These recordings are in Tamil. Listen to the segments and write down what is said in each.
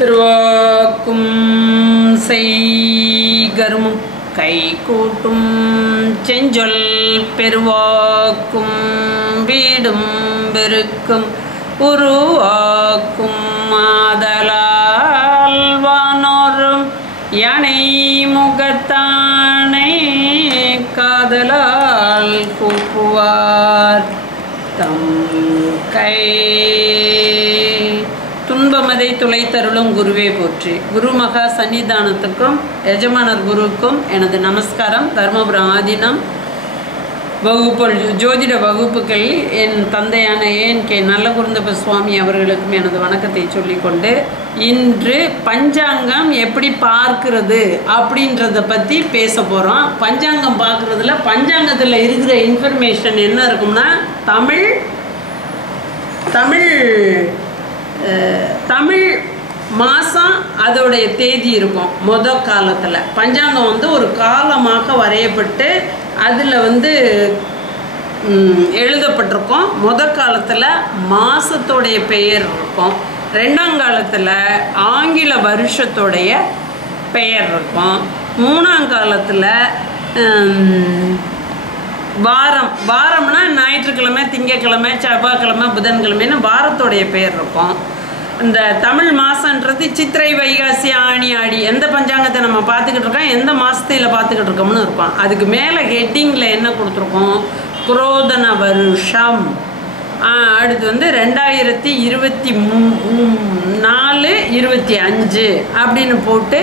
திருவாக்கும் செய்கரும் கை கூட்டும் செஞ்சொல் பெருவாக்கும் வீடும் பெருக்கும் உருவாக்கும் மாதலால் வானோரும் யானை முகத்தானே காதலால் கூப்புவார் தம் கை. துன்பமதை துளைத்தருளும் குருவே போற்றி. குருமகா சன்னிதானத்துக்கும் எஜமானர் குருவுக்கும் எனது நமஸ்காரம். தர்மபுரம் ஆதீனம் ஜோதிட வகுப்புகளில் என் தந்தையான ஏன்.கே. நல்லகுருந்தப்ப சுவாமி அவர்களுக்கும் எனது வணக்கத்தை சொல்லிக்கொண்டு, இன்று பஞ்சாங்கம் எப்படி பார்க்கிறது அப்படின்றத பற்றி பேச போகிறோம். பஞ்சாங்கம் பார்க்குறதுல பஞ்சாங்கத்தில் இருக்கிற இன்ஃபர்மேஷன் என்ன இருக்கும்னா, தமிழ் மாதம் அதோடைய தேதி இருக்கும். காலத்தில் பஞ்சாங்கம் ஒரு காலமாக வரையப்பட்டு அதில் எழுதப்பட்டிருக்கும். காலத்தில் மாதத்தோடைய பெயர் இருக்கும். ரெண்டாம் காலத்தில் ஆங்கில வருஷத்தோடைய பெயர் இருக்கும். மூணாம் காலத்தில் வாரம்னா ஞாயிற்றுக்கிழமை, திங்கக்கிழமை, செவ்வாய்க்கிழமை, புதன்கிழமைன்னு வாரத்தோடைய பெயர் இருக்கும். இந்த தமிழ் மாதன்றது சித்திரை, வைகாசி, ஆணி, ஆடி எந்த பஞ்சாங்கத்தை நம்ம பார்த்துக்கிட்டு இருக்கோம், எந்த மாதத்தில் பார்த்துக்கிட்டு இருக்கோம்னு இருக்கும். அதுக்கு மேலே ஹெட்டிங்கில் என்ன கொடுத்துருக்கோம், குரோதன வருஷம். அடுத்து 2024, 25 அப்படின்னு போட்டு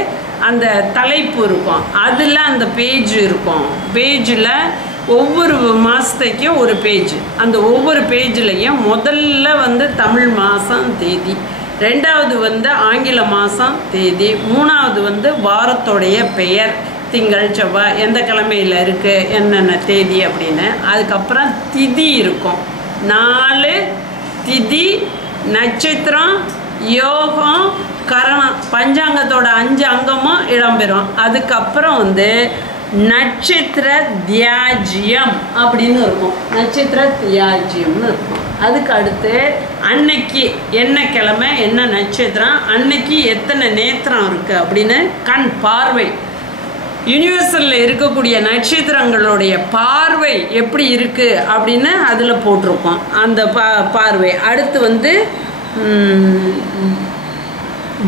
அந்த தலைப்பு இருக்கும். அதில் அந்த பேஜ் இருக்கும். பேஜில் ஒவ்வொரு மாதத்துக்கும் ஒரு பேஜ். அந்த ஒவ்வொரு பேஜ்லேயும் முதல்ல தமிழ் மாதம் தேதி, ரெண்டாவது ஆங்கில மாதம் தேதி, மூணாவது வாரத்தோடைய பெயர், திங்கள், செவ்வாய், எந்த கிழமையில் இருக்குது, என்னென்ன தேதி அப்படின்னு. அதுக்கப்புறம் திதி இருக்கும். 4 திதி, நட்சத்திரம், யோகம், கரணம், பஞ்சாங்கத்தோட 5 அங்கமும் இடம்பெறும். அதுக்கப்புறம் நட்சத்திர தியாஜ்யம் அப்படின்னு இருக்கும். நட்சத்திர தியாஜ்யம்னு இருக்கும். அதுக்கு அடுத்து அன்னைக்கு என்ன கிழமை, என்ன நட்சத்திரம், அன்னைக்கு எத்தனை நேத்திரம் இருக்குது அப்படின்னு கண் பார்வை, யூனிவர்சலில் இருக்கக்கூடிய நட்சத்திரங்களுடைய பார்வை எப்படி இருக்குது அப்படின்னு அதில் போட்டிருக்கோம். அந்த பார்வை. அடுத்து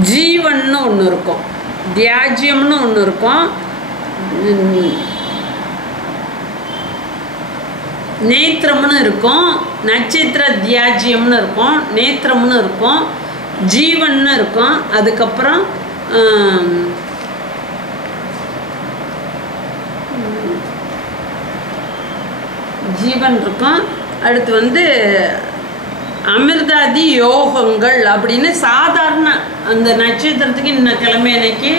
ஜீவன்னு ஒன்று இருக்கும், தியாஜ்யம்னு ஒன்று இருக்கும், நேத்திரம்னு இருக்கும், நட்சத்திர தியாஜ்யம்னு இருக்கும், நேத்திரம்னு இருக்கும், ஜீவன்னு இருக்கும். அதுக்கப்புறம் ஜீவன் இருக்கும். அடுத்து அமிர்தாதி யோகங்கள் அப்படின்னு சாதாரண அந்த நட்சத்திரத்துக்கு இன்னும் கிழமை அன்னைக்கு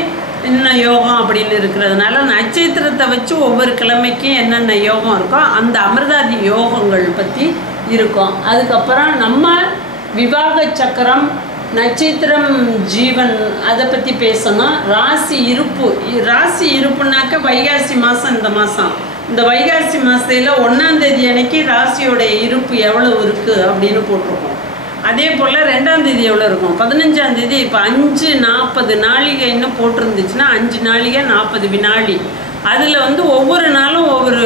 இன்னும் யோகம் அப்படின்னு இருக்கிறதுனால நட்சத்திரத்தை வச்சு ஒவ்வொரு கிழமைக்கும் என்னென்ன யோகம் இருக்கோ அந்த அமிர்தாதி யோகங்கள் பற்றி இருக்கும். அதுக்கப்புறம் நம்ம விவாக சக்கரம், நட்சத்திரம், ஜீவன் அதை பற்றி பேசணும். ராசி இருப்புனாக்க வைகாசி மாதம். இந்த வைகாசி மாதத்தில் 1ஆம் தேதி அன்னைக்கு ராசியோடைய இருப்பு எவ்வளோ இருக்குது அப்படின்னு போட்டிருக்கோம். அதே போல் 2ஆம் தேதி எவ்வளோ இருக்கும், 15ஆம் தேதி. இப்போ 5:40 நாழிகைன்னு போட்டிருந்துச்சுன்னா 5 நாழிகை 40 வினாடி. அதில் ஒவ்வொரு நாளும் ஒவ்வொரு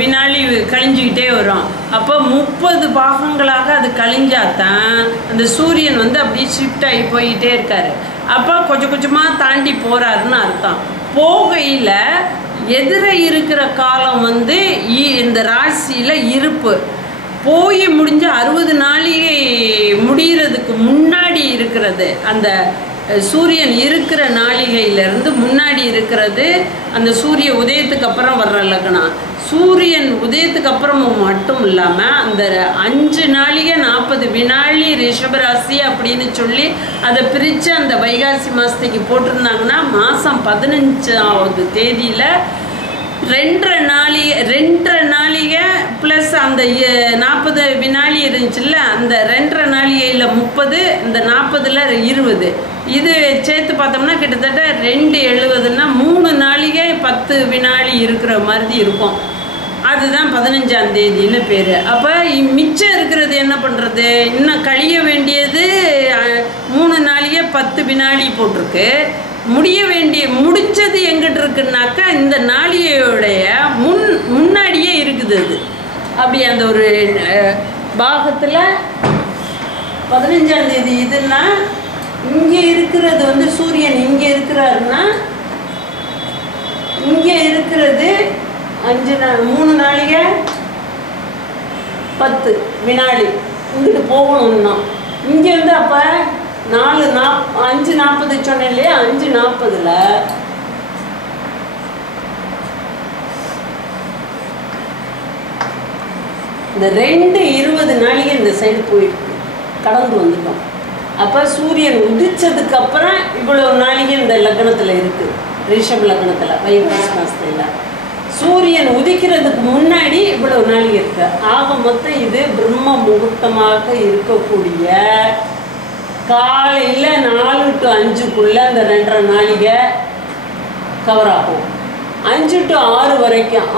வினாடி கழிஞ்சிக்கிட்டே வரும். அப்போ 30 பாகங்களாக அது கழிஞ்சாதான் அந்த சூரியன் அப்படியே ஷிஃப்ட் ஆகி போய்கிட்டே இருக்கார். அப்போ கொஞ்சம் கொஞ்சமாக தாண்டி போகிறாருன்னு அர்த்தம். போகையில் எதிர இருக்கிற காலம் இந்த ராசியில் இருப்பு போய் முடிஞ்ச 60 நாளிகை முடிகிறதுக்கு முன்னாடி இருக்கிறது. அந்த சூரியன் இருக்கிற நாளிகையிலேருந்து முன்னாடி இருக்கிறது அந்த சூரிய உதயத்துக்கு அப்புறம் வர்ற லக்னம். சூரியன் உதயத்துக்கு அப்புறமும் மட்டும் இல்லாமல் அந்த 5 நாளிகை 40 வினாடி ரிஷபராசி அப்படின்னு சொல்லி அதை பிரித்து அந்த வைகாசி மாதத்துக்கு போட்டிருந்தாங்கன்னா மாதம் 15ஆவது தேதியில் 2.5 நாளிகை ப்ளஸ் அந்த 40 வினாடி இருந்துச்சுல்ல, அந்த 2.5 நாளிகையில் 30, இந்த 40ல் 20, இது சேர்த்து பார்த்தோம்னா கிட்டத்தட்ட 270ன்னா 3 நாளிகை 10 வினாடி இருக்கிற மாதிரி இருக்கும். அதுதான் 15ஆம் தேதின்னு பேர். அப்போ மிச்சம் இருக்கிறது என்ன பண்ணுறது? இன்னும் கழிய வேண்டியது 3 நாளையே 10 வினாடி போட்டிருக்கு. முடிச்சது எங்கிட்ட இருக்குன்னாக்கா இந்த நாளிகையோடைய முன்னாடியே இருக்குது. அது அப்படி அந்த ஒரு பாகத்தில் 15ஆம் தேதி இதுன்னா இங்கே இருக்கிறது வந்து சூரியன் இங்கே இருக்கிறாருன்னா இங்கே இருக்கிறது 3 நாளிகை 10 வினாடி இங்கிட்டு போகணும்னா இங்கே வந்து அப்போ 5:40 சொன்னேன் இல்லையா? 5:40 இந்த 2:20 நாளிகை இந்த சைடு போயிருக்கு, கடந்து வந்துட்டோம். அப்போ சூரியன் உதிச்சதுக்கு அப்புறம் இவ்வளவு நாளிகை இந்த லக்னத்தில் இருக்குது. ரிஷப லக்னத்தில் வைகாசி மாசத்துல சூரியன் உதிக்கிறதுக்கு முன்னாடி இவ்வளவு நாளிகை இருக்கு. ஆக மொத்தம் இது பிரம்ம முகூர்த்தமாக இருக்கக்கூடிய காலையில் 4 to 5க்குள்ள அந்த 2.5 நாளிகை கவர் ஆகும். 5 to 6 வரைக்கும்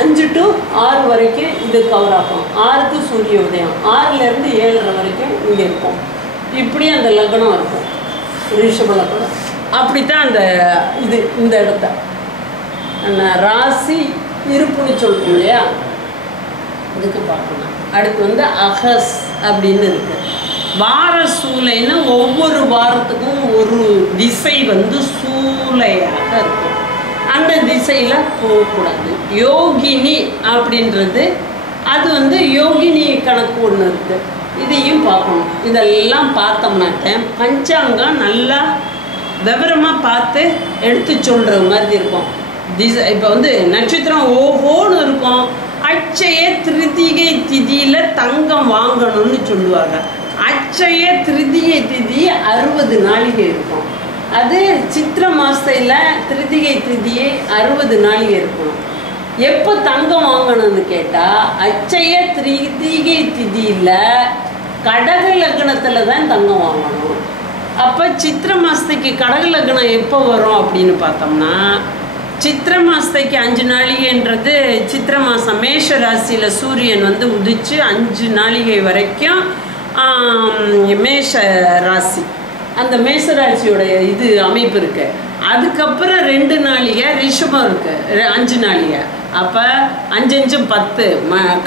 5 to 6 வரைக்கும் இது கவர் ஆகும். 6க்கு சூரிய உதயம், 6லேருந்து 7:30 வரைக்கும் இங்கே இருக்கும். இப்படி அந்த லக்னம் இருக்கும், ரிஷப லக்னம். அப்படித்தான் அந்த இது இந்த இடத்த ராசி இருப்புன்னு சொல்லுவோம் இல்லையா? இதுக்கு பார்க்கணும். அடுத்து வந்து அகஸ் அப்படின்னு இருக்கு. வார சூளைன்னு ஒவ்வொரு வாரத்துக்கும் ஒரு திசை வந்து சூளையாக இருக்கும். அந்த திசையில் போகக்கூடாது. யோகினி அப்படின்றது அது வந்து யோகினி கணக்கு ஒன்று இருக்குது. இதையும் பார்க்கணும். இதெல்லாம் பார்த்தோம்னாக்க பஞ்சாங்கம் நல்லா விவரமாக பார்த்து எடுத்து சொல்கிற மாதிரி இருக்கும். இப்போ வந்து நட்சத்திரம் ஓஹோன்னு இருக்கும். அட்சய திருதிகை திதியில் தங்கம் வாங்கணும்னு சொல்லுவாங்க. அட்சய திருதிகை திதி 60 நாளிகை இருக்கும். அது சித்திர மாசத்துல திருதிகை திதியை 60 நாளிகை இருக்கும். எப்போ தங்கம் வாங்கணும்னு கேட்டால் அட்சய திருதிகை திதியில் கடக லக்னத்தில் தான் தங்கம் வாங்கணும். அப்போ சித்திர மாதத்துக்கு கடக லக்னம் எப்போ வரும் அப்படின்னு பார்த்தோம்னா சித்திர மாதத்துக்கு 5 நாளிகைன்றது சித்திர மாதம் மேஷ ராசியில் சூரியன் வந்து உதிச்சு 5 நாளிகை வரைக்கும் மேஷ ராசி, அந்த மேஷ ராசியோடைய இது அமைப்பு இருக்குது. அதுக்கப்புறம் 2 நாளிகை ரிஷபம் இருக்குது, 5 நாளிகை. அப்போ 5 5 10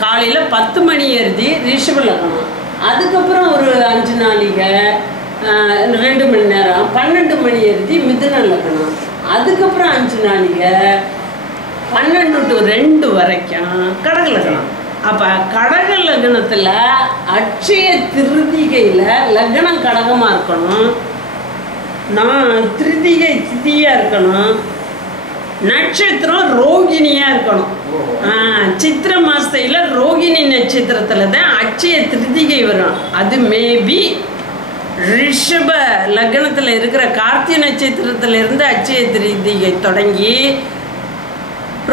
காலையில் 10 மணி எழுதி ரிஷப லக்னம். அதுக்கப்புறம் ஒரு 5 நாளிகை 2 மணி நேரம் 12 மணி எழுதி மிதுன லக்னம். அதுக்கப்புறம் 5 நாளிகை 12 to 2 வரைக்கும் கடக லக்னம். அப்போ கடக லக்னத்தில் அட்சய திருதிகையில் லக்னம் கடகமாக இருக்கணும், திருதிகை திதியாக இருக்கணும், நட்சத்திரம் ரோகிணியாக இருக்கணும். சித்திர மாசத்துல ரோகிணி நட்சத்திரத்தில் தான் அட்சய திருதிகை வரும். அது மேபி ரிஷப லக்னத்தில் இருக்கிற கார்த்திகை நட்சத்திரத்திலிருந்து அட்சய திருதிகை தொடங்கி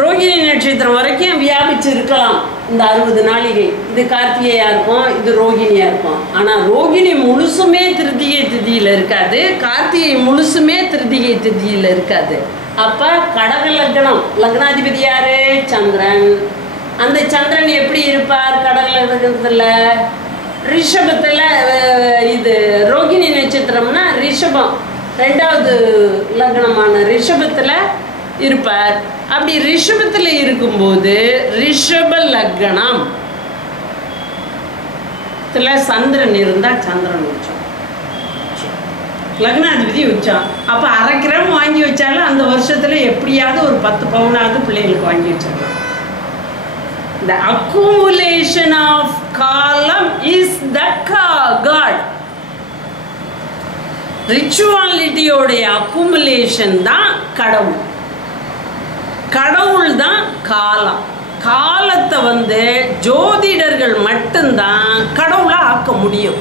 ரோகிணி நட்சத்திரம் வரைக்கும் வியாபிச்சு இருக்கலாம். இந்த 60 நாளிகை இது கார்த்திகையாக இருக்கும், இது ரோகிணியாக இருக்கும். ஆனால் ரோகிணி முழுசுமே திருதிகை திதியில் இருக்காது, கார்த்திகை முழுசுமே திருதிகை திதியில் இருக்காது. அப்போ கடக லக்னம், லக்னாதிபதி யாரு? சந்திரன். அந்த சந்திரன் எப்படி இருப்பார் கடக லக்னத்தில்? ரிஷபத்தில் இது ரோகிணி நட்சத்திரம்னா ரிஷபம் 2வது லக்னமான ரிஷபத்தில் இருப்பார். அப்படி ரிஷபத்தில் இருக்கும்போது ரிஷப லக்னம் சந்திரன் இருந்தால் சந்திரன் உச்சம், லக்னாதிபதி உச்சம். அப்போ 1/2 கிராம் வாங்கி வச்சாலும் அந்த வருஷத்துல எப்படியாவது ஒரு 10 பவுனாவது பிள்ளைகளுக்கு வாங்கி வச்சிடலாம். The accumulation of column is the God. ரிச்சுவாலிட்டியோடைய அக்குமுலேஷன் தான் கடவுள். கடவுள் தான் காலம். காலத்தை வந்து ஜோதிடர்கள் மட்டும்தான் கடவுளை ஆக்க முடியும்,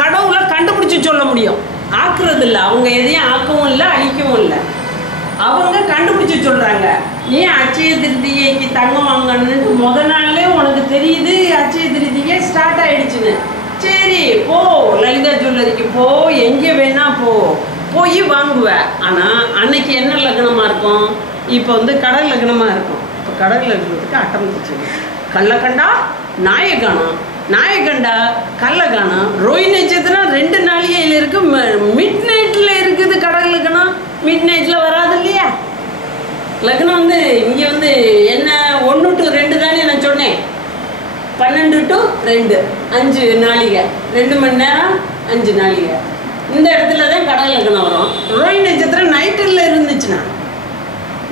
கடவுளை கண்டுபிடிச்சி சொல்ல முடியும். ஆக்குறது இல்லை, அவங்க எதையும் ஆக்கவும் இல்லை அழிக்கவும் இல்லை. அவங்க கண்டுபிடிச்சி சொல்கிறாங்க. நீ அட்சய திருதிகைக்கு தங்கம் வாங்கணுன்ட்டு முதல் நாள்லே உனக்கு தெரியுது அட்சய திருதிகை ஸ்டார்ட் ஆகிடுச்சுன்னு. சரி போ, லலிதா ஜுவல்லரிக்கு போ, எங்கே வேணா போய் வாங்குவேன். ஆனால் அன்னைக்கு என்ன லக்னமாக இருக்கும்? இப்போ வந்து கடக லக்னமாக இருக்கும். இப்போ கடல் இருக்கிறதுக்கு அட்டமத்துச்சு. கல்லை கண்டா நாயை காணும், நாயை கண்டா கல்லை காணும். ரோஹிணி நட்சத்திரம் 2 நாளிகையில் இருக்கு, மிட் நைட்டில் இருக்குது கடல் லக்னம். மிட் நைட்டில் வராது இல்லையா லக்னம். இங்கே என்ன 1 to 2 தானே நான் சொன்னேன். 12 to 2 5 நாளிகை, 2 மணி நேரம் 5 நாளிகை. இந்த இடத்துல தான் கடல் லக்னம் வரும். ரோஹிணி நட்சத்திரம் நைட்டில் இருந்துச்சுன்னா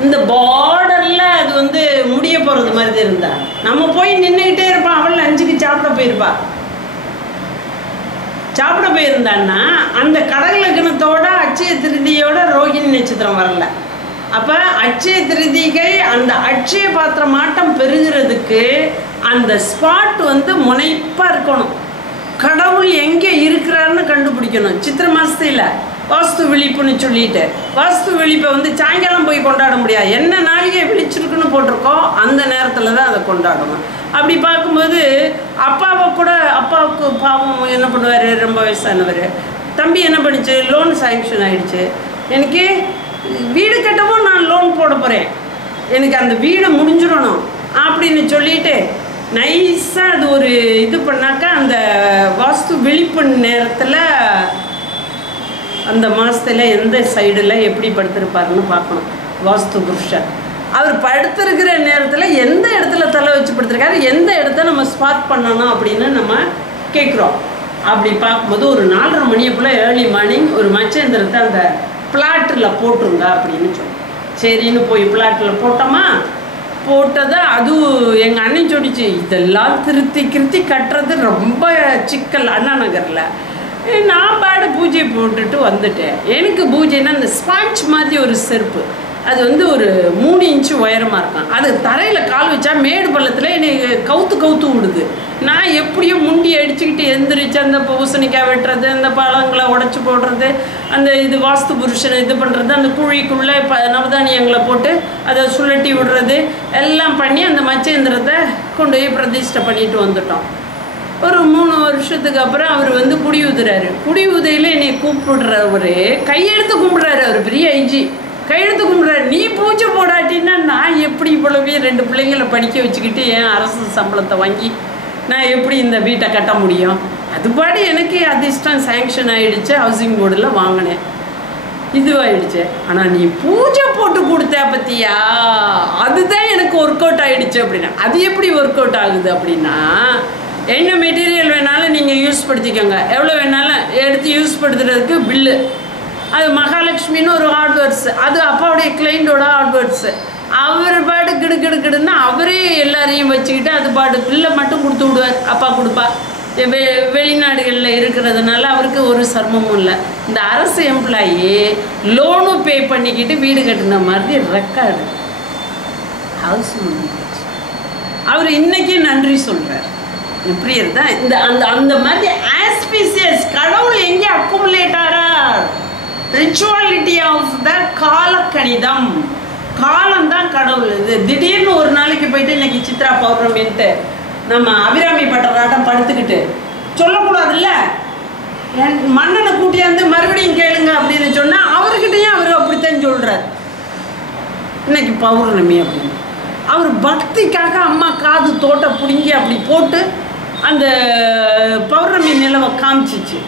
இந்த பார்டரில் அது முடிய போகிறது மாதிரி இருந்தா நம்ம போய் நின்றுக்கிட்டே இருப்பான். அவள் 5க்கு சாப்பிட போயிருப்பா. சாப்பிட போயிருந்தான்னா அந்த கடல் லக்னத்தோட அட்சய திருதியோட ரோஹிணி நட்சத்திரம் வரல. அப்போ அட்சய திருதிகை அந்த அட்சய பாத்திர மாட்டம் பெறுகிறதுக்கு அந்த ஸ்பாட் முனைப்பாக இருக்கணும். கடவுள் எங்கே இருக்கிறாருன்னு கண்டுபிடிக்கணும். சித்திரை மாதத்தில் வாஸ்து விழிப்புன்னு சொல்லிட்டு வாஸ்து விழிப்பை சாயங்காலம் போய் கொண்டாட முடியாது. என்ன நாளிகை விழிச்சிருக்குன்னு போட்டிருக்கோ அந்த நேரத்தில் தான் அதை கொண்டாடணும். அப்படி பார்க்கும்போது அப்பாவுக்கு பாவம் என்ன பண்ணுவார், ரொம்ப வயசானவர். தம்பி என்ன பண்ணிச்சு, லோன் சாங்ஷன் ஆகிடுச்சு. எனக்கு வீடு கட்டவும் நான் லோன் போட போகிறேன், எனக்கு அந்த வீடு முடிஞ்சிடணும் அப்படின்னு சொல்லிட்டு நைஸாக அது ஒரு இது பண்ணாக்கா அந்த வாஸ்து விழிப்பு நேரத்தில் அந்த மாதத்தில் எந்த சைடில் எப்படி படுத்திருப்பாருன்னு பார்க்கணும். வாஸ்து புருஷன் அவர் படுத்திருக்கிற நேரத்தில் எந்த இடத்துல தலை வச்சு படுத்திருக்காரு, எந்த இடத்த நம்ம ஸ்பாட் பண்ணணும் அப்படின்னு நம்ம கேட்குறோம். அப்படி பார்க்கும்போது ஒரு 4:30 மணிக்குள்ளே ஏர்லி மார்னிங் ஒரு மச்சேந்திரத்தை அந்த பிளாட்டில் போட்டுருங்க அப்படின்னு சொன்னோம். சரின்னு போய் பிளாட்டில் போட்டோமா. போட்டதை அது எங்கள் அண்ணன் சொல்லிச்சு, இதெல்லாம் திருத்தி கட்டுறது ரொம்ப சிக்கல் அண்ணா நகரில். நான் பாடு பூஜை போட்டுட்டு வந்துட்டேன். எனக்கு பூஜைன்னா அந்த ஸ்பாஞ்ச் மாதிரி ஒரு செருப்பு, அது ஒரு 3 இன்ச்சு உயரமாக இருக்கும். அது தரையில் கால் வச்சா மேடு பள்ளத்தில் என்னை கவுத்து விடுது. நான் எப்படியோ முண்டி அடிச்சுக்கிட்டு எந்திரிச்சு அந்த பூசணிக்காய் வெட்டுறது, அந்த பழங்களை உடச்சி போடுறது, அந்த இது வாஸ்து புருஷனை இது பண்ணுறது, அந்த குழிக்குள்ளே நவதானியங்களை போட்டு அதை சுழட்டி விடுறது எல்லாம் பண்ணி அந்த மச்சேந்திரத்தை கொண்டு போய் பிரதிஷ்டை பண்ணிட்டு வந்துட்டோம். ஒரு 3 வருஷத்துக்கு அப்புறம் அவர் குடி ஊதுறாரு. குடி ஊதையில் என்னை கூப்பிடுறவர் கையெழுத்து கும்பிடுறாரு. அவர் பெரிய ஐஜி கையெழுத்து கும்பிடுறாரு. நீ பூஜை போடாட்டின்னா நான் எப்படி இவ்வளவே 2 பிள்ளைங்களை படிக்க வச்சுக்கிட்டு என் அரசு சம்பளத்தை வாங்கி நான் எப்படி இந்த வீட்டை கட்ட முடியும்? அதுபாடு எனக்கு அதிர்ஷ்டம் சாங்ஷன் ஆகிடுச்சு. ஹவுசிங் போர்டில் வாங்கினேன், இதுவாகிடுச்சு. ஆனால் நீ பூஜை போட்டு கொடுத்த பற்றியா, அதுதான் எனக்கு ஒர்க் அவுட் ஆகிடுச்சு அப்படின்னா. அது எப்படி ஒர்க் அவுட் ஆகுது அப்படின்னா, என்ன மெட்டீரியல் வேணாலும் நீங்கள் யூஸ் படுத்திக்கோங்க, எவ்வளோ வேணாலும் எடுத்து யூஸ் படுத்துறதுக்கு பில்லு. அது மகாலட்சுமின்னு ஒரு ஹார்ட்வேர்ட்ஸு, அது அப்பாவுடைய கிளைண்டோட ஹார்ட்வேர்ட்ஸு. அவர் பாடு கிடுன்னா அவரே எல்லாரையும் வச்சுக்கிட்டு அது பாடு பில்லை மட்டும் கொடுத்து விடுவார். அப்பா கொடுப்பா. வெளிநாடுகளில் இருக்கிறதுனால அவருக்கு ஒரு சிரமமும் இல்லை. இந்த அரசு எம்ப்ளாயி லோனும் பே பண்ணிக்கிட்டு வீடு கட்டின மாதிரி ரெக்கார்டு ஹவுஸ் அவர் இன்னைக்கு நன்றி சொல்கிறார். எப்படி இருந்தா இந்த அந்த அந்த மாதிரி ஆஸ்பீசியஸ் கடவுள் எங்கே அக்குமுலேட் ஆறார்? ரிச்சுவாலிட்டி of the காலக்கணிதம். காலம்தான் கடவுள். இது திடீர்னு ஒரு நாளைக்கு போயிட்டு இன்னைக்கு சித்ரா பௌர்ணமின்ட்டு நம்ம அபிராமி பட்டராட்டம் படுத்துக்கிட்டு சொல்லக்கூடாதுல்ல. மன்னனை கூட்டியாந்து மறுபடியும் கேளுங்க அப்படின்னு சொன்னால் அவர்கிட்டையும் அவர் அப்படித்தான் சொல்கிறார். இன்னைக்கு பௌர்ணமி அப்படின்னு அவர் பக்திக்காக அம்மா காது தோட்டை பிடுங்கி அப்படி போட்டு அந்த பௌர்ணமி நிலவை காமிச்சிச்சு.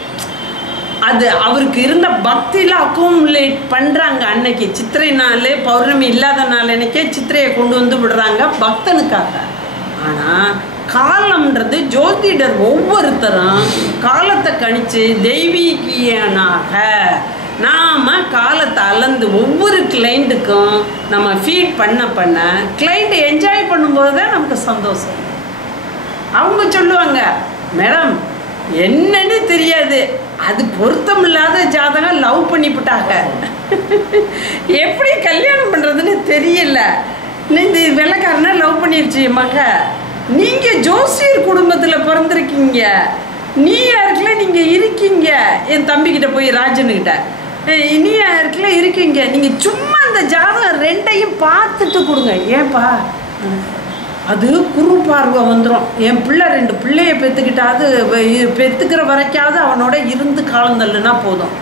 அது அவருக்கு இருந்த பக்தியில் அக்குமுலேட் பண்ணுறாங்க. அன்னைக்கு சித்திரை நாள் பௌர்ணமி இல்லாத நாள் அன்னைக்கே சித்திரையை கொண்டு வந்து விடுறாங்க பக்தனுக்காக. ஆனால் காலம்ன்றது ஜோதிடர் ஒவ்வொருத்தரும் காலத்தை கணித்து தெய்வீகியனாக நாம் காலத்தை அளந்து ஒவ்வொரு கிளைண்ட்டுக்கும் நம்ம ஃபீட் பண்ண கிளைண்ட் என்ஜாய் பண்ணும்போது தான் நமக்கு சந்தோஷம். அவங்க சொல்லுவாங்க, மேடம் என்னன்னு தெரியாது, அது பொருத்தம் இல்லாத ஜாதகம் லவ் பண்ணிவிட்டாங்க, எப்படி கல்யாணம் பண்ணுறதுன்னு தெரியல, இந்த வெள்ளைக்காரனா லவ் பண்ணிடுச்சு மக, நீங்கள் ஜோசியர் குடும்பத்தில் பிறந்திருக்கீங்க, நீ யாருக்குல நீங்கள் இருக்கீங்க, என் தம்பிக்கிட்ட போய் ராஜனுக்கிட்ட நீ யாருக்குல இருக்கீங்க, நீங்கள் சும்மா அந்த ஜாதகம் 2ஐயும் பார்த்துட்டு கொடுங்க. ஏன்பா அது குரு பார்வை வந்துடும். என் பிள்ளை 2 பிள்ளையை பெற்றுக்கிட்டாது பெற்றுக்கிற வரைக்காவது அவனோட இருந்து காலம் தள்ளுனா போதும்.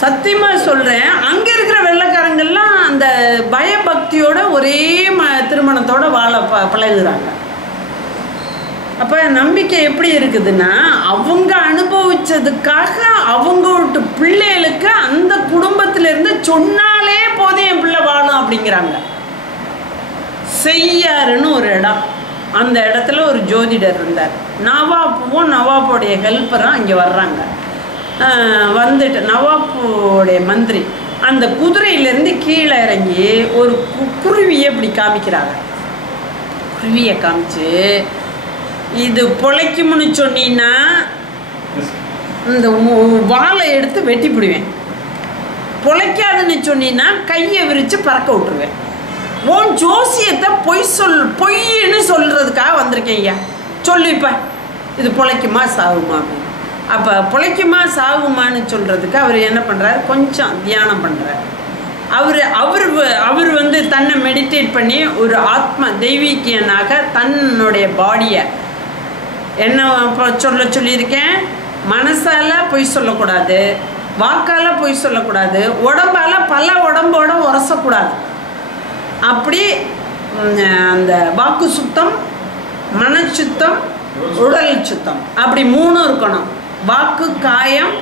சத்தியமாக சொல்கிறேன், அங்கே இருக்கிற வெள்ளைக்காரங்கள்லாம் அந்த பயபக்தியோட ஒரே திருமணத்தோட வாழ பழகுறாங்க. அப்போ நம்பிக்கை எப்படி இருக்குதுன்னா, அவங்க அனுபவிச்சதுக்காக அவங்க விட்டு பிள்ளைகளுக்கு அந்த குடும்பத்திலேருந்து சொன்னாலே போதும் என் பிள்ளை வாழும் அப்படிங்கிறாங்க. செய்யாருன்னு ஒரு இடம், அந்த இடத்துல ஒரு ஜோதிடர் இருந்தார். நவாப்புவும் நவாப்புடைய ஹெல்ப்பரும் அங்கே வர்றாங்க. வந்துட்டு நவாப்புடைய மந்திரி அந்த குதிரையிலேருந்து கீழே இறங்கி ஒரு குருவியை இப்படி காமிக்கிறாங்க. குருவியை காமிச்சு, இது பொழைக்கும்னு சொன்னீங்கன்னா இந்த வாழை எடுத்து வெட்டி பிடுவேன், பொழைக்காதுன்னு சொன்னீங்கன்னா கையை விரித்து பறக்க விட்டுருவேன். உன் ஜோசியத்தை பொய்ன்னு சொல்கிறதுக்காக வந்திருக்கேன் ஐயா, சொல்லிப்ப இது பொழைக்குமா சாகுமா அப்படின்னு. அப்போ பொழைக்குமா சாகுமான்னு சொல்கிறதுக்கு அவர் என்ன பண்ணுறாரு, கொஞ்சம் தியானம் பண்ணுறார். அவர் வந்து தன்னை மெடிடேட் பண்ணி ஒரு ஆத்மா தெய்வீக்கியனாக தன்னுடைய பாடியை என்ன சொல்லியிருக்கேன், மனசால் பொய் சொல்லக்கூடாது, வாக்கால் பொய் சொல்லக்கூடாது, உடம்பால் பல உடம்போட உரசக்கூடாது. அப்படி அந்த வாக்கு சுத்தம், மனச்சுத்தம், உடல் சுத்தம், அப்படி 3 இருக்கணும். வாக்கு, காயம்,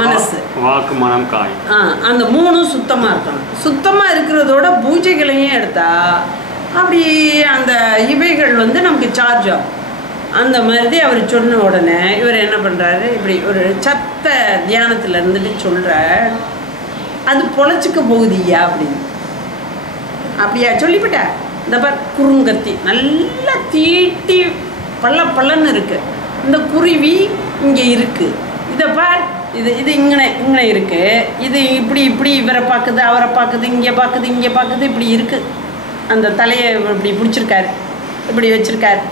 மனசு, வாக்கு, மனம், காயம், அந்த 3 சுத்தமாக இருக்கணும். சுத்தமாக இருக்கிறதோட பூஜைகளையும் எடுத்தா அப்படி அந்த இவைகள் வந்து நமக்கு சார்ஜ் ஆகும். அந்த மாதிரி அவர் சொன்ன உடனே இவர் என்ன பண்ணுறாரு, இப்படி ஒரு சத்த தியானத்தில் இருந்துட்டு சொல்கிற, அது பொழைச்சிக்க போகுதியா அப்படின்னு. அப்படியா சொல்லிவிட்டா, இந்த பார் குறுங்கத்தி நல்லா தீட்டி பள்ளன்னு இருக்குது, இந்த குருவி இங்கே இருக்குது, இதை பார் இது இங்கே இருக்குது, இது இப்படி இவரை பார்க்குது, அவரை பார்க்குது, இங்கே பார்க்குது, இப்படி இருக்குது. அந்த தலையை இப்படி பிடிச்சிருக்காரு, இப்படி வச்சுருக்காரு.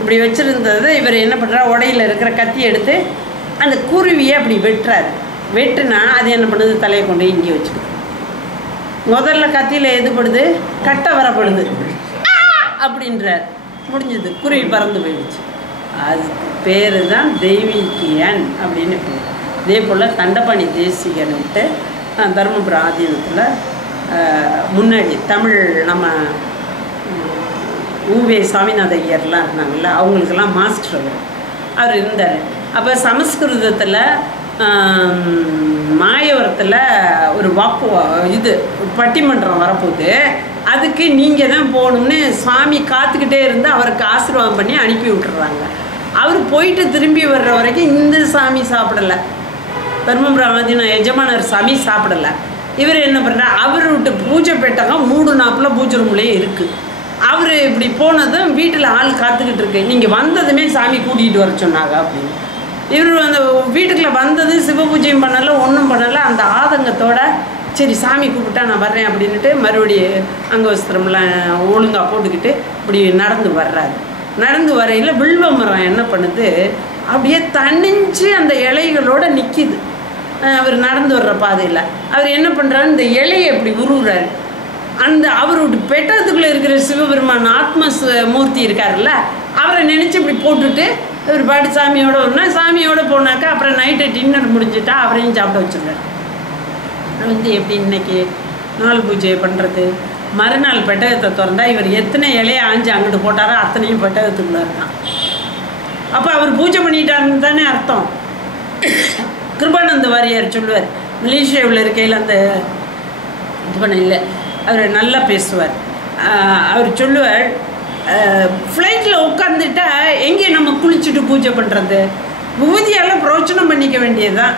இப்படி வச்சுருந்தது இவர் என்ன பண்ணுறாரு, உடையில் இருக்கிற கத்தி எடுத்து அந்த குருவியை அப்படி வெட்டுறாரு. வெட்டுனா அது என்ன பண்ணுது, தலையை கொண்டு இங்கே வச்சுக்குது. முதல்ல கத்தியில் எது படுது, கட்டை வரப்படுது அப்படின்றார். முடிஞ்சது, குருவி பறந்து போயிடுச்சு. அதுக்கு பேர் தான் தெய்வீக்கியன் அப்படின்னு பேர். இதே போல் தண்டபாணி தேசிகன்ட்டு தருமபுரம் ஆதீனத்தில் முன்னாடி தமிழ் நம்ம ஊவே சாமிநாத ஐயர்லாம் இருந்தாங்கல்ல, அவங்களுக்கெல்லாம் மாஸ்டர் அவர் இருந்தார். அப்போ சமஸ்கிருதத்தில் மாயவரத்தில் ஒரு இது பட்டிமன்றம் வரப்போகுது, அதுக்கு நீங்கள் தான் போகணும்னு சுவாமி காத்துக்கிட்டே இருந்து அவருக்கு ஆசீர்வாதம் பண்ணி அனுப்பி விட்டுறாங்க. அவர் போயிட்டு திரும்பி வர்ற வரைக்கும் இந்த சாமி சாப்பிடலை, தர்மபுரம் ஆதீன எஜமானர் சாமி சாப்பிடலை. இவர் என்ன பண்ணுறார், அவர் விட்டு பூஜை பெட்டாங்க 3 நாப்பில் பூஜை ரூம்லேயே இருக்குது. அவர் இப்படி போனதும் வீட்டில் ஆள் காத்துக்கிட்டு இருக்கு, நீங்கள் வந்ததுமே சாமி கூட்டிகிட்டு வர சொன்னாங்க அப்படின்னு. இவர் அந்த வீட்டுக்குள்ளே வந்தது சிவ பூஜையும் பண்ணலை, ஒன்றும் பண்ணலை. அந்த ஆதங்கத்தோட சரி சாமி கூப்பிட்டா நான் வர்றேன் அப்படின்ட்டு மறுபடியும் அங்கவஸ்திரம்லாம் ஒழுங்காக போட்டுக்கிட்டு இப்படி நடந்து வர்றாரு. நடந்து வரையில் வில்வ மரம் என்ன பண்ணுது, அப்படியே தனிஞ்சு அந்த இலைகளோடு நிற்கிது. அவர் நடந்து வர்ற பாதையில் அவர் என்ன பண்ணுறாரு, இந்த இலையை இப்படி உருவுறாரு. அந்த அவருடைய பெட்டகத்துக்குள்ளே இருக்கிற சிவபெருமான் ஆத்ம மூர்த்தி இருக்காருல்ல, அவரை நினச்சி இப்படி போட்டுட்டு இவர் பாட்டு சாமியோடு வரணும். சாமியோடு போனாக்கா அப்புறம் நைட்டு டின்னர் முடிஞ்சுட்டா அவரையும் சாப்பிட வச்சுருக்காரு. வந்து எப்படி இன்னைக்கு நாள் பூஜை பண்ணுறது, மறுநாள் பெட்டகத்தை திறந்தா இவர் எத்தனை இலையை ஆஞ்சு அங்கிட்டு போட்டாரோ அத்தனையும் பெட்டகத்துக்குள்ளே இருக்கான். அப்போ அவர் பூஜை பண்ணிட்டாருன்னு தானே அர்த்தம். கிருபானந்த வாரியார் சொல்லுவார், மலேசியாவில் இருக்கையில் அந்த இது பண்ண இல்லை, அவர் நல்லா பேசுவார். அவர் சொல்லுவார், ஃப்ளைட்டில் உட்காந்துட்டா எங்கே நம்ம குளிச்சுட்டு பூஜை பண்ணுறது, விபூதியால் பிரோச்சனம் பண்ணிக்க வேண்டியது தான்.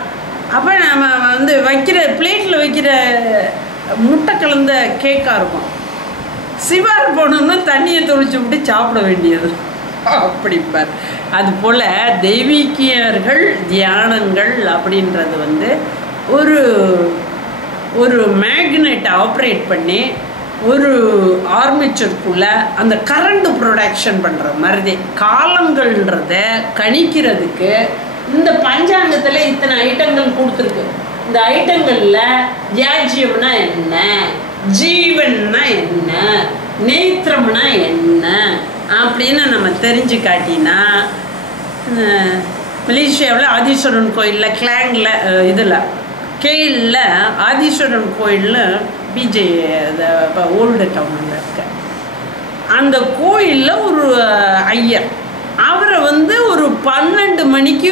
அப்போ நம்ம வந்து வைக்கிற பிளேட்டில் வைக்கிற முட்டை கலந்த கேக்காக இருக்கும், சிவார் போனோம்னா தண்ணியை தொளிச்சு விட்டு சாப்பிட வேண்டியது அப்படிப்பார். அதுபோல் தெய்வீக்கியர்கள் தியானங்கள் அப்படின்றது வந்து ஒரு ஒரு மேக்னெட்டை ஆப்ரேட் பண்ணி ஒரு ஆர்மேச்சருக்குள்ளே அந்த கரண்ட் ப்ரொடக்ஷன் பண்ணுற மாதிரி காலங்கள்ன்றத கணிக்கிறதுக்கு இந்த பஞ்சாங்கத்தில் இத்தனை ஐட்டங்கள் கொடுத்துருக்கு. இந்த ஐட்டங்களில் தியாஜ்யம்னா என்ன, ஜீவன்னா என்ன, நேத்திரம்னா என்ன அப்படின்னு நம்ம தெரிஞ்சு காட்டினா, மலேசியாவில் ஆதீஸ்வரன் கோயிலில் கிளாங்கில் இதில் கேஎல்ல ஆதீஸ்வரன் கோயிலில் பிஜே ஓல்டு டவுனில் இருக்க அந்த கோயிலில் ஒரு ஐயர், அவரை வந்து ஒரு 12 மணிக்கு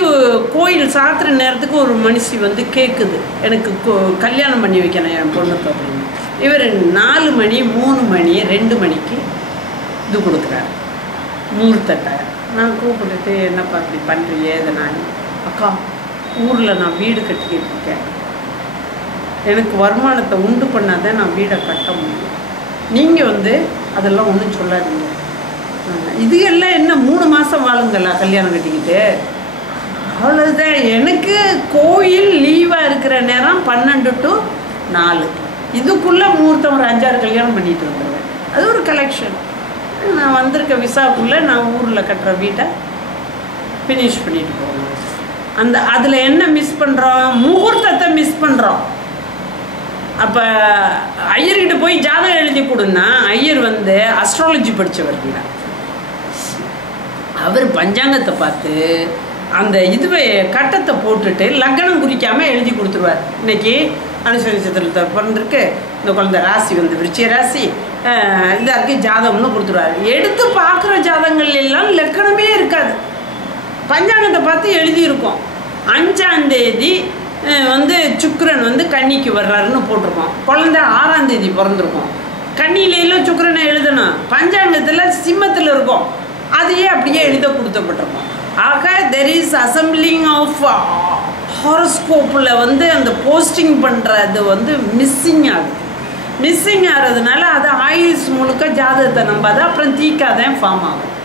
கோயில் சாத்துற நேரத்துக்கு ஒரு மனுஷி வந்து கேட்குது, எனக்கு கல்யாணம் பண்ணி வைக்கணும் என் பொண்ணுக்கு அப்படின்னு. இவர் 4 மணி 3 மணி 2 மணிக்கு இது கொடுக்குறாரு முகூர்த்தத்தை. நான் கூப்பிட்டுட்டு என்னப்பா இப்படி பண்ணுறியே எதனால? அக்கா ஊரில் நான் வீடு கட்டிக்கிட்டு இருக்கேன், எனக்கு வருமானத்தை உண்டு பண்ணாதான் நான் வீடை கட்ட முடியும், நீங்கள் வந்து அதெல்லாம் ஒன்றும் சொல்லாதீங்க, இது எல்லாம் என்ன 3 மாதம் வாழுங்களா கல்யாணம் கட்டிக்கிட்டு, அவ்வளோதான். எனக்கு கோயில் லீவாக இருக்கிற நேரம் 12 to 4, இதுக்குள்ளே முகூர்த்தம் ஒரு 5-6 கல்யாணம் பண்ணிட்டு வந்துடுவேன். அது ஒரு கலெக்ஷன். நான் வந்திருக்க விசாக்குள்ளே நான் ஊரில் கட்டுற வீட்டை ஃபினிஷ் பண்ணிட்டு போவேன். அதில் என்ன மிஸ் பண்ணுறோம்? முகூர்த்தத்தை மிஸ் பண்ணுறோம். அப்போ ஐயர்கிட்ட போய் ஜாதகம் எழுதி கொடுன்னா ஐயர் வந்து அஸ்ட்ராலஜி படித்தவர் இல்லை, அவர் பஞ்சாங்கத்தை பார்த்து அந்த இதுவே கட்டத்தை போட்டுட்டு லக்னம் குறிக்காமல் எழுதி கொடுத்துருவார். இன்னைக்கு அனுசரி நட்சத்திரத்தில் பிறந்திருக்கு, இந்த குழந்தை ராசி வந்து விருச்சிக ராசி இதாருக்கு ஜாதகம்னு கொடுத்துருவார். எடுத்து பார்க்குற ஜாதகங்கள் எல்லாம் லக்கணமே இருக்காது, பஞ்சாங்கத்தை பார்த்து எழுதியிருக்கோம். 5ஆம் தேதி வந்து சுக்கிரன் வந்து கன்னிக்கு வர்றாருன்னு போட்டிருக்கோம், குழந்தை 6ஆம் தேதி பிறந்திருக்கோம். கன்னியிலாம் சுக்கிரனை எழுதணும், பஞ்சாங்கத்தில் சிம்மத்தில் இருக்கும், அதையே அப்படியே எழுத கொடுத்தப்பட்டிருக்கோம். ஆக தெர் இஸ் அசம்பிளிங் ஆஃப் ஹாரோஸ்கோப்பில் வந்து அந்த போஸ்டிங் பண்ணுறது வந்து மிஸ்ஸிங் ஆகிறதுனால அது ஆயுஸ் முழுக்க ஜாதகத்தை நம்பாது, அப்புறம் தீக்காதான் ஃபார்ம் ஆகும்.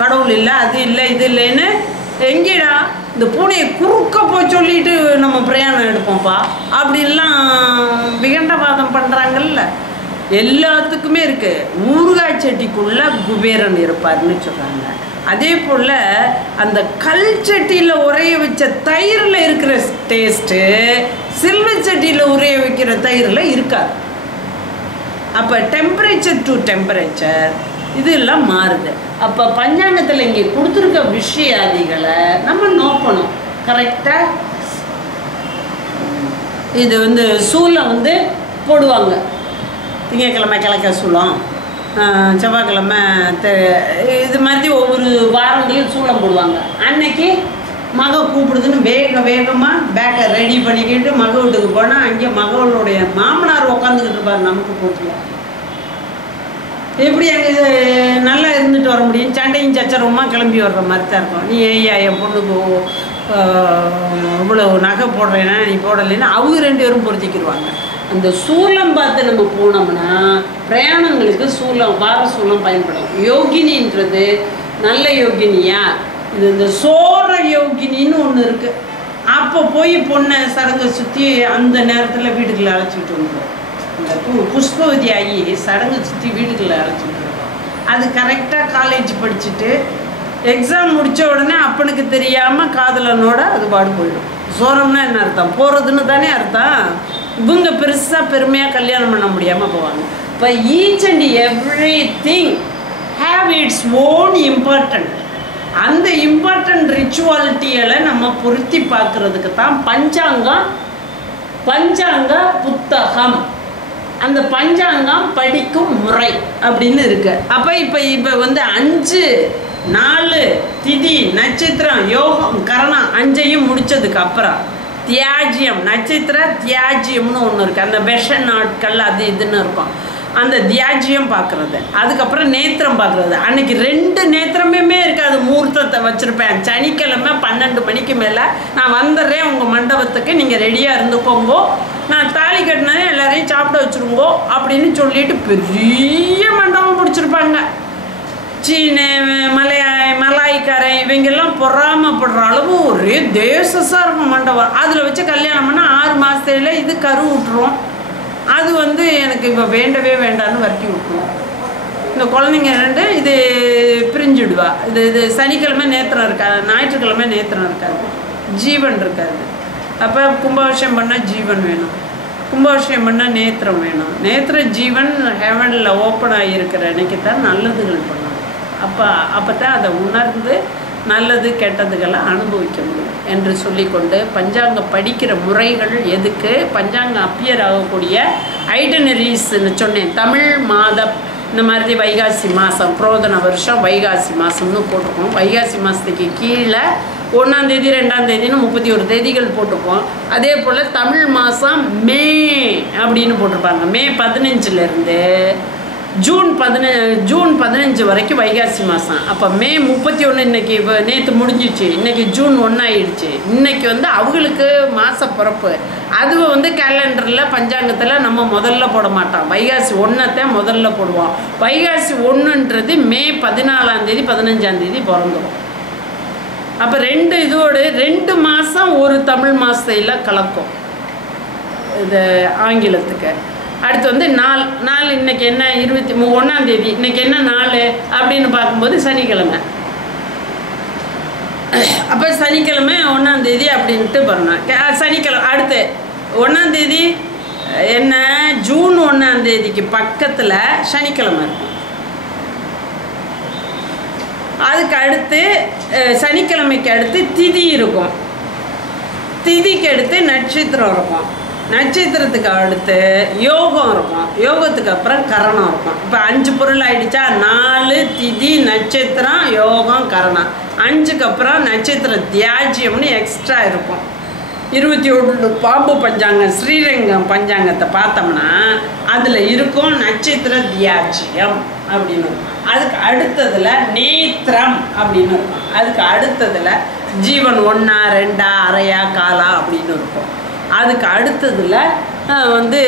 கடவுள் இல்லை, அது இல்லை, இது இல்லைன்னு எங்கேடா இந்த பூனையை குறுக்க போய் சொல்லிட்டு நம்ம பிரயாணம் எடுப்போம்ப்பா அப்படின்லாம் விகண்டவாதம் பண்ணுறாங்கல்ல. எல்லாத்துக்குமே இருக்குது. ஊறுகாய் சட்டிக்குள்ளே குபேரன் இருப்பார்னு சொல்கிறாங்க. அதே போல் அந்த கல் சட்டியில் உரைய வச்ச தயிரில் இருக்கிற டேஸ்ட்டு சில்வர் சட்டியில் உரைய வைக்கிற தயிரில் இருக்காது. அப்போ டெம்பரேச்சர் டு டெம்பரேச்சர் இதெல்லாம் மாறுது. அப்போ பஞ்சாங்கத்தில் இங்கே கொடுத்துருக்க விஷயாதிகளை நம்ம நோக்கணும் கரெக்டாக. இது வந்து சூலம் வந்து போடுவாங்க, திங்கக்கிழமை கிழக்க சூலம், செவ்வாய்க்கிழமை இது மாதிரி ஒவ்வொரு வாரங்களையும் சூளம் போடுவாங்க. அன்னைக்கு மக கூப்பிடுதுன்னு வேகமாக பேக்கை ரெடி பண்ணிக்கிட்டு மக வீட்டுக்கு போனால் அங்கே மகளுடைய மாமனார் உட்காந்துக்கிட்டு இருப்பார். நமக்கு போட்டியா எப்படி அங்கே இது நல்லா இருந்துட்டு வர முடியும்? சண்டையும் சச்சரவுமா கிளம்பி வர்ற மாதிரி தான் இருக்கும். நீ ஐயா என் பொண்ணுக்கு இவ்வளோ நகை போடுறேன்னா நீ போடலைன்னா அவங்க 2 பேரும் பொருத்திக்கிடுவாங்க. அந்த சூலம் பார்த்து நம்ம போனோம்னா பிரயாணங்களுக்கு வார சூலம் பயன்படும். யோகினின்றது நல்ல யோகினியா, இது இந்த சோர யோகினின்னு ஒன்று இருக்குது. அப்போ போய் பொண்ணை சடங்கை சுற்றி அந்த நேரத்தில் வீட்டுக்குள்ளே அழைச்சிக்கிட்டு வந்துடும். இந்த புஷ்பவதி ஆகி சடங்கை சுற்றி வீட்டுக்குள்ளே அழைச்சிக்கிட்டு இருக்கோம். அது கரெக்டாக காலேஜ் படிச்சுட்டு எக்ஸாம் முடித்த உடனே அப்பனுக்கு தெரியாமல் காதலனோட அது பாடு போயிடும். சோரம்னா என்ன அர்த்தம்? போகிறதுன்னு தானே அர்த்தம். இவங்க பெருசாக பெருமையாக கல்யாணம் பண்ண முடியாமல் போவாங்க. இப்போ each and every thing have its own important. அந்த இம்பார்ட்டன்ட் ரிச்சுவாலிட்டியெல்லாம் நம்ம பொருத்தி பார்க்குறதுக்கு தான் பஞ்சாங்க புத்தகம், அந்த பஞ்சாங்கம் படிக்கும் முறை அப்படின்னு இருக்கு. அப்போ இப்போ வந்து 5 4 திதி நட்சத்திரம் யோகம் கரணம் 5ஐயும் முடிச்சதுக்கு அப்புறம் தியாஜியம் நட்சத்திர தியாஜியம்னு ஒன்று இருக்குது. அந்த விஷ நாட்கள் அது இதுன்னு இருக்கும். அந்த தியாஜியம் பார்க்குறது, அதுக்கப்புறம் நேத்திரம் பார்க்குறது. அன்னைக்கு 2 நேத்திரமே இருக்காது. முகூர்த்தத்தை வச்சுருப்பேன். சனிக்கிழமை 12 மணிக்கு மேலே நான் வந்துடுறேன் உங்கள் மண்டபத்துக்கு, நீங்கள் ரெடியாக இருந்துக்கோங்கோ, நான் தாலி கட்டினதே எல்லாரையும் சாப்பிட வச்சுருங்கோ அப்படின்னு சொல்லிட்டு பெரிய மண்டபம் பிடிச்சிருப்பாங்க. சீன மலாய்க்காரன் இவங்கெல்லாம் பொறாமப்படுற அளவு ஒரே தேசஸாக இருக்கும் மண்டபம். அதில் வச்சு கல்யாணம் பண்ணால் 6 மாதத்துல இது கரு விட்டுரும். அது வந்து எனக்கு இப்போ வேண்டவே வேண்டான்னு வர்த்தி விட்டுரும். இந்த குழந்தைங்க 2 இது பிரிஞ்சுடுவா. இது சனிக்கிழமை நேத்திரம் இருக்காது, ஞாயிற்றுக்கிழமை நேத்திரம் இருக்காது, ஜீவன் இருக்காது. அப்போ கும்பாபிஷேகம் பண்ணால் ஜீவன் வேணும், கும்பாபிஷேகம் பண்ணால் நேத்திரம் வேணும். நேத்திர ஜீவன் ஹெவனில் ஓப்பன் ஆகியிருக்கிற அன்னைக்கு தான் நல்லதுகள் பண்ணணும். அப்போ தான் அதை உணர்ந்து நல்லது கெட்டதுகளை அனுபவிக்க முடியும் என்று சொல்லிக்கொண்டு பஞ்சாங்கம் படிக்கிற முறைகள் எதுக்கு, பஞ்சாங்கம் அப்பியர் ஆகக்கூடிய ஐட்டனரிஸ்ன்னு சொன்னேன். தமிழ் மாதம் இந்த மாதிரி வைகாசி மாதம், புரோதன வருஷம் வைகாசி மாதம்னு போட்டிருக்கோம். வைகாசி மாதத்துக்கு கீழே 1ஆம் தேதி 2ஆம் தேதின்னு 31 தேதிகள் போட்டிருப்போம். அதே போல் தமிழ் மாதம் மே அப்படின்னு போட்டிருப்பாங்க. மே 15லேருந்து ஜூன் 15 வரைக்கும் வைகாசி மாதம். அப்போ மே 31 இன்னைக்கு நேற்று முடிஞ்சிச்சு, இன்றைக்கி ஜூன் 1 ஆயிடுச்சு. இன்றைக்கி வந்து அவங்களுக்கு மாத பிறப்பு. அதுவை வந்து கேலண்டரில் பஞ்சாங்கத்தில் நம்ம முதல்ல போட மாட்டோம், வைகாசி 1 முதல்ல போடுவோம். வைகாசி 1ன்றது மே 14ஆம் தேதி 15ஆம் தேதி பிறந்துடும். அப்போ 2 இதோடு 2 மாதம் ஒரு தமிழ் மாதத்தில் கலக்கும் இது ஆங்கிலத்துக்கு. அடுத்து வந்து நாள் இன்றைக்கி என்ன 21ஆம் தேதி, இன்றைக்கி என்ன நாள் அப்படின்னு பார்க்கும்போது சனிக்கிழமை. அப்போ சனிக்கிழமை 1ஆம் தேதி அப்படின்ட்டு பண்ணோம். சனிக்கிழமை அடுத்து 1ஆம் தேதி என்ன, ஜூன் 1ஆம் தேதிக்கு பக்கத்தில் சனிக்கிழமை இருக்கும். அதுக்கு அடுத்து சனிக்கிழமைக்கு அடுத்து திதி இருக்கும். திதிக்கு அடுத்து நட்சத்திரம் இருக்கும். நட்சத்திரத்துக்கு அடுத்து யோகம் இருக்கும். யோகத்துக்கு அப்புறம் கரணம் இருக்கும். இப்போ 5 பொருள் ஆகிடுச்சா, 4 திதி நட்சத்திரம் யோகம் கரணம். 5க்கு அப்புறம் நட்சத்திர தியாஜ்யம்னு எக்ஸ்ட்ரா இருக்கும். 21 பாம்பு பஞ்சாங்கம் ஸ்ரீரங்கம் பஞ்சாங்கத்தை பார்த்தோம்னா அதில் இருக்கும் நட்சத்திர தியாஜ்யம் அப்படின்னு இருக்கும். அதுக்கு அடுத்ததில் நேத்திரம் அப்படின்னு இருக்கும். அதுக்கு அடுத்ததில் ஜீவன் 1 2 அரையா காலா அப்படின்னு இருக்கும். அதுக்கு அடுத்ததில் வந்து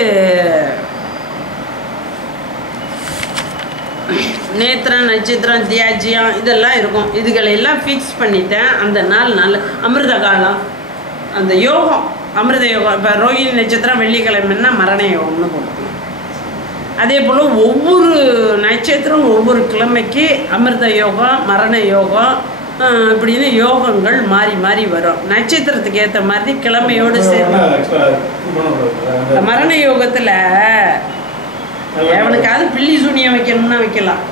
நேத்திரம் நட்சத்திரம் தியாஜ்யம் இதெல்லாம் இருக்கும். இதுகளெல்லாம் ஃபிக்ஸ் பண்ணிட்டேன். அந்த நாள் அமிர்த காலம், அந்த யோகம் அமிர்த யோகம். இப்போ ரோகிணி நட்சத்திரம் வெள்ளிக்கிழமைன்னா மரண யோகம்னு போட்டுக்கணும். அதே போல் ஒவ்வொரு நட்சத்திரம் ஒவ்வொரு கிழமைக்கு அமிர்த யோகம் மரண யோகம் இப்படின்னு யோகங்கள் மாறி மாறி வரும். நட்சத்திரத்துக்கு ஏற்ற மாதிரி கிழமையோடு சேர்ந்து மரண யோகத்தில் எவனுக்காவது பில்லி சூனியம் வைக்கணும்னா வைக்கலாம்.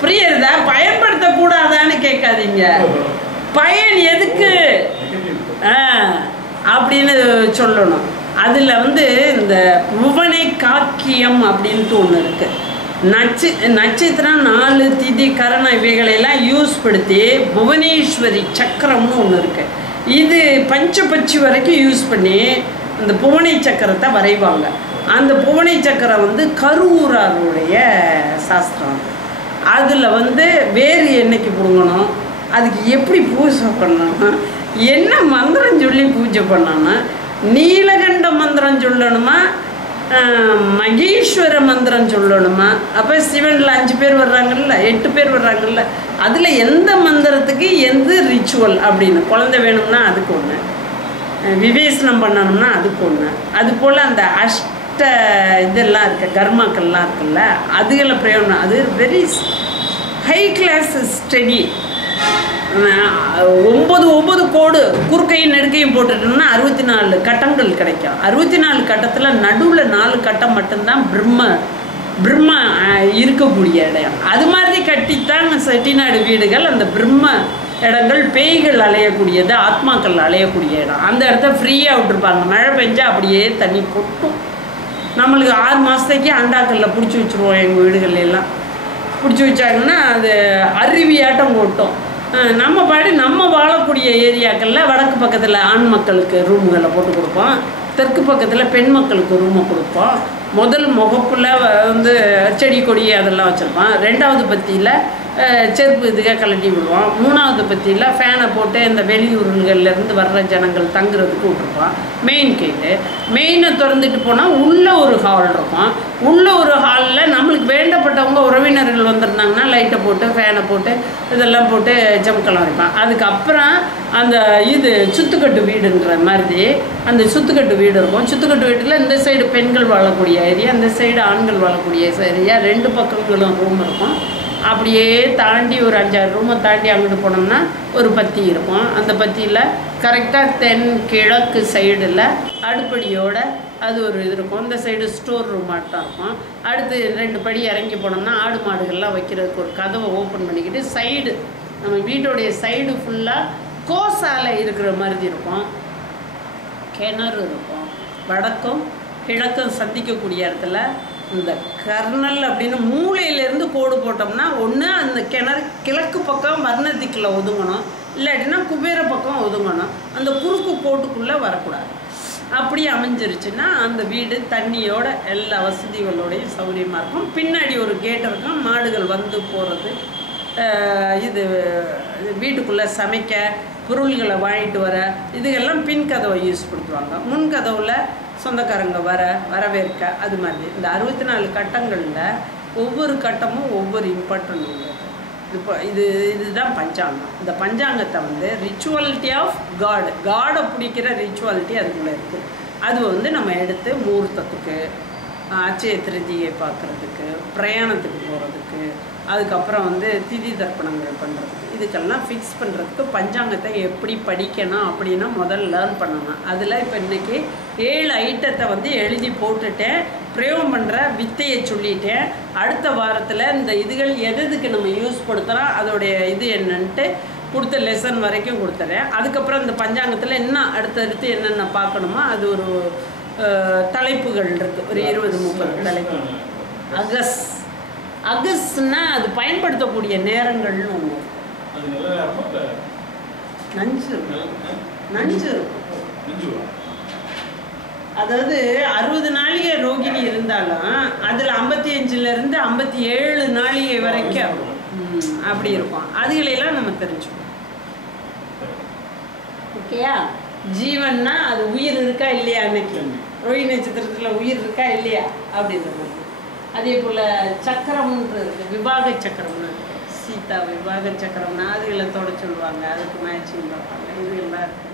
புரியுறதா? பயன்படுத்தக்கூடாதான்னு கேட்காதீங்க. பயன் எதுக்கு அப்படின்னு சொல்லணும். அதில் வந்து இந்த புவனை காக்கியம் அப்படின்ட்டு ஒன்று இருக்குது. நட்சத்திரம் 4 திதி கரணம் இவைகளெல்லாம் யூஸ் படுத்தி புவனேஸ்வரி சக்கரம்னு ஒன்று இருக்குது. இது பஞ்சபட்சி வரைக்கும் யூஸ் பண்ணி இந்த புவனை சக்கரத்தை வரைவாங்க. அந்த புவனை சக்கரம் வந்து கருவூராருடைய சாஸ்திரம். அதில் வந்து வேறு என்னைக்கு பிடுங்கணும், அதுக்கு எப்படி பூஜை பண்ணணும், என்ன மந்திரம் சொல்லி பூஜை பண்ணணும்னா நீலகண்ட மந்திரம் சொல்லணுமா மகேஸ்வர மந்திரம் சொல்லணுமா? அப்போ சிவனில் 5 பேர் வர்றாங்கல்ல 8 பேர் வர்றாங்கல்ல, அதில் எந்த மந்திரத்துக்கு எந்த ரிச்சுவல் அப்படின்னு. குழந்தை வேணும்னா அதுக்கு ஒன்று, விவேசனம் பண்ணணும்னா அதுக்கு ஒன்று. அதுபோல் அந்த அஷ்ட இதெல்லாம் இருக்குது கர்மாக்கள்லாம் இருக்குல்ல, அதுகளை பிரயோஜனம். அது வெரி ஹை கிளாஸ் ஸ்டடி. 9 கோடு குறுக்கையும் நெடுக்கையும் போட்டுட்டோம்னா 64 கட்டங்கள் கிடைக்கும். 64 கட்டத்தில் நடுவில் 4 கட்டம் மட்டும்தான் பிரம்ம இருக்கக்கூடிய இடம். அது மாதிரி கட்டித்தான் செட்டிநாடு வீடுகள். அந்த பிரம்ம இடங்கள் பேய்கள் அலையக்கூடியது, ஆத்மாக்கள் அலையக்கூடிய இடம். அந்த இடத்த ஃப்ரீயாக விட்டுருப்பாங்க. மழை பெஞ்சால் அப்படியே தண்ணி கொட்டும். நம்மளுக்கு 6 மாதத்துக்கே அண்டாக்கல்ல பிடிச்சி வச்சுருவோம். எங்கள் வீடுகள்லாம் பிடிச்சி வச்சாங்கன்னா அது அருவியாட்டம் கொட்டும். நம்ம பாடி நம்ம வாழக்கூடிய ஏரியாக்களில் வடக்கு பக்கத்தில் ஆண் மக்களுக்கு ரூம்களை போட்டு கொடுப்போம், தெற்கு பக்கத்தில் பெண் மக்களுக்கு ரூமை கொடுப்போம். முதல் முகப்பில் வந்து செடி கொடி அதெல்லாம் வச்சுருப்போம். 2வது பத்தியில் செருப்பு இதுக்காக கலட்டி விடுவோம். 3வது பத்தியில் ஃபேனை போட்டு இந்த வெளியூர்கள்லேருந்து வர்ற ஜனங்கள் தங்குறதுக்கு விட்டுருப்போம். மெயின் கேட்டு மெயினை திறந்துட்டு போனால் உள்ளே ஒரு ஹால் இருக்கும். உள்ளே ஒரு ஹாலில் நம்மளுக்கு வேண்டப்பட்டவங்க உறவினர்கள் வந்திருந்தாங்கன்னா லைட்டை போட்டு ஃபேனை போட்டு இதெல்லாம் போட்டு ஜம்கெல்லாம் வைப்பான். அதுக்கப்புறம் அந்த இது சுத்துக்கட்டு வீடுன்ற மாதிரி அந்த சுத்துக்கட்டு வீடு இருக்கும். சுத்துக்கட்டு வீட்டில் இந்த சைடு பெண்கள் வாழக்கூடிய ஏரியா, இந்த சைடு ஆண்கள் வாழக்கூடிய ஏரியா, 2 பக்கங்களும் ரூம் இருக்கும். அப்படியே தாண்டி ஒரு 5-6 ரூமை தாண்டி அங்கிட்டு போனோம்னா ஒரு பத்தி இருக்கும். அந்த பத்தியில் கரெக்டாக தென்கிழக்கு சைடில் அடுப்படியோட அது ஒரு இது இருக்கும். இந்த சைடு ஸ்டோர் ரூம் மட்டும் இருக்கும். அடுத்து 2 படி இறங்கி போனோம்னா ஆடு மாடுகள்லாம் வைக்கிறதுக்கு ஒரு கதவை ஓப்பன் பண்ணிக்கிட்டு சைடு நம்ம வீட்டோடைய சைடு ஃபுல்லாக கோசாலை இருக்கிற மாதிரி இருக்கும். கிணறு இருக்கும். வடக்கும் கிழக்கும் சந்திக்கக்கூடிய இடத்துல இந்த கர்னல் அப்படின்னு மூளையிலேருந்து கோடு போட்டோம்னா ஒன்று அந்த கிணறு கிழக்கு பக்கம் வர்ணதிக்கில் ஒதுங்கணும், இல்லாட்டினா குபேர பக்கம் ஒதுங்கணும். அந்த குறுக்கு கோட்டுக்குள்ளே வரக்கூடாது. அப்படி அமைஞ்சிருச்சுன்னா அந்த வீடு தண்ணியோட எல்லா வசதிகளோடையும் சௌகரியமாக இருக்கும். பின்னாடி ஒரு கேட் இருக்கும். மாடுகள் வந்து போகிறது, இது வீட்டுக்குள்ளே சமைக்க பொருள்களை வாங்கிட்டு வர இதுகெல்லாம் பின் கதவை யூஸ் படுத்துவாங்க. முன் கதவில் சொந்தக்காரங்க வரவேற்க அது மாதிரி. இந்த 64 கட்டங்களில் ஒவ்வொரு கட்டமும் ஒவ்வொரு இம்பார்ட்டன்ட் உள்ளது. இப்போ இதுதான் பஞ்சாங்கம். இந்த பஞ்சாங்கத்தை வந்து ரிச்சுவாலிட்டி ஆஃப் காடை பிடிக்கிற ரிச்சுவாலிட்டி அதுக்குள்ளே இருக்குது. அது நம்ம எடுத்து முகூர்த்தத்துக்கு, அச்சய திருதியை பார்க்குறதுக்கு, பிரயாணத்துக்கு போகிறதுக்கு, அதுக்கப்புறம் திதி தர்ப்பணங்கள் பண்ணுறதுக்கு, இதுக்கெல்லாம் ஃபிக்ஸ் பண்ணுறதுக்கு பஞ்சாங்கத்தை எப்படி படிக்கணும் அப்படின்னா முதல்ல லேர்ன் பண்ணணும். அதில் இப்போ இன்றைக்கி 7 ஐட்டத்தை எழுதி போட்டுட்டேன். பிரயோகம் பண்ணுற வித்தையை சொல்லிட்டேன். அடுத்த வாரத்தில் இந்த இதுகள் எதுக்கு நம்ம யூஸ் படுத்துகிறோம் அதோடைய இது என்னன்ட்டு கொடுத்த லெசன் வரைக்கும் கொடுத்துறேன். அதுக்கப்புறம் இந்த பஞ்சாங்கத்தில் இன்னும் அடுத்தடுத்து என்னென்ன பார்க்கணுமோ அது ஒரு தலைப்புகள் இருக்குது. ஒரு 20-30 தலைப்பு. அகஸ்னா அது பயன்படுத்தக்கூடிய நேரங்கள்னு ஒன்று. நஞ்சு இருக்கும். அதாவது 60 நாளிகை ரோகிணி இருந்தாலும் அதில் 55லேருந்து 57 நாளிகை வரைக்கும் அப்படி இருக்கும். அதுகளையெல்லாம் நம்ம தெரிஞ்சுக்கணும். ஓகேயா? ஜீவன்னா அது உயிர் இருக்கா இல்லையா, அன்னைக்கு ரோஹிணி நட்சத்திரத்தில் உயிர் இருக்கா இல்லையா அப்படின்றது. அதே போல் சக்கரம்ன்றது இருக்குது. விவாக சக்கரம்னு இருக்குது. சீதா விவாக சக்கரம்னா அதுகளை தொட சொல்லுவாங்க. அதுக்கு மேட்சிங் பார்ப்பாங்க. இது எல்லாம் இருக்குது.